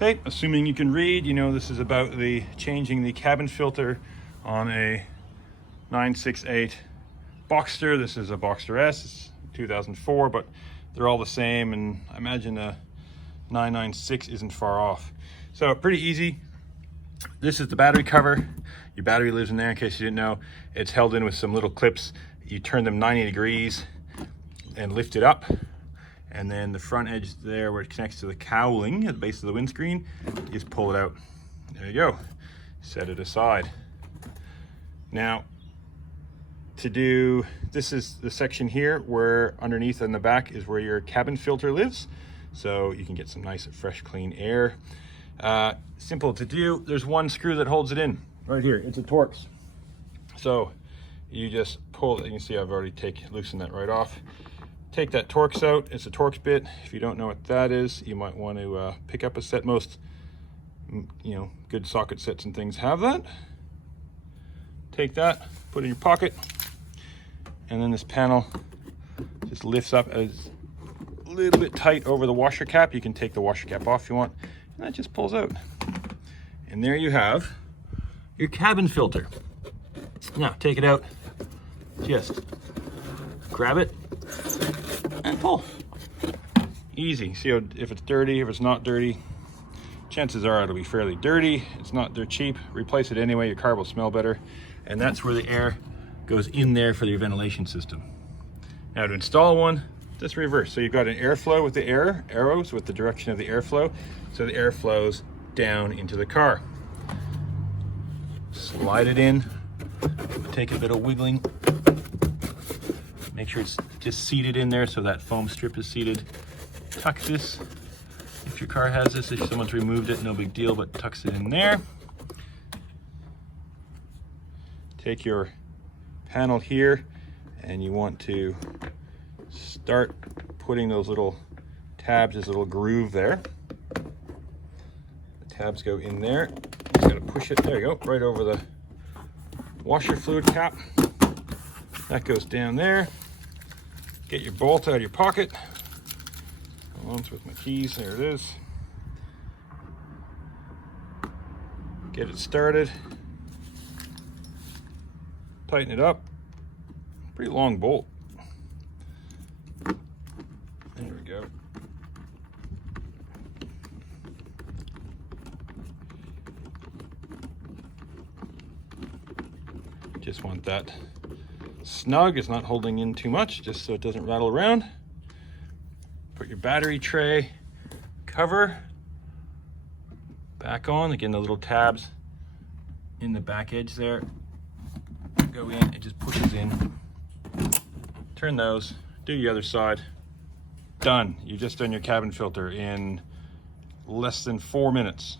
Okay, assuming you can read, you know this is about the changing the cabin filter on a 968 Boxster. This is a Boxster S, it's 2004, but they're all the same, and I imagine a 996 isn't far off. So pretty easy. This is the battery cover. Your battery lives in there, in case you didn't know. It's held in with some little clips. You turn them 90 degrees and lift it up. And then the front edge there where it connects to the cowling at the base of the windscreen, you just pull it out. There you go. Set it aside. Now, this is the section here where underneath in the back is where your cabin filter lives. So you can get some nice fresh clean air. Simple to do. There's one screw that holds it in right here. It's a Torx. So you just pull it. You can see I've already loosened that right off. Take that Torx out. It's a Torx bit. If you don't know what that is, you might want to pick up a set. Most good socket sets and things have that. Take that, put it in your pocket, and then this panel just lifts up as a little bit tight over the washer cap. You can take the washer cap off if you want, and that just pulls out. And there you have your cabin filter. Now take it out, just grab it and pull. Easy. See how, if it's dirty, if it's not dirty. Chances are it'll be fairly dirty. They're cheap. Replace it anyway, your car will smell better. And that's where the air goes in there for your ventilation system. Now to install one, just reverse. So you've got an airflow with the arrows with the direction of the airflow. So the air flows down into the car. Slide it in, take a bit of wiggling. Make sure it's just seated in there so that foam strip is seated. Tuck this, if your car has this, if someone's removed it, no big deal, but tucks it in there. Take your panel here and you want to start putting those little tabs, this little groove there. The tabs go in there. Just gotta push it, there you go, right over the washer fluid cap. That goes down there. Get your bolt out of your pocket. Once with my keys, there it is. Get it started. Tighten it up. Pretty long bolt. There we go. Just want that snug. It's not holding in too much, just so it doesn't rattle around. Put your battery tray cover back on. Again, the little tabs in the back edge there go in, it just pushes in. Turn those, do the other side. Done. You just done your cabin filter in less than 4 minutes.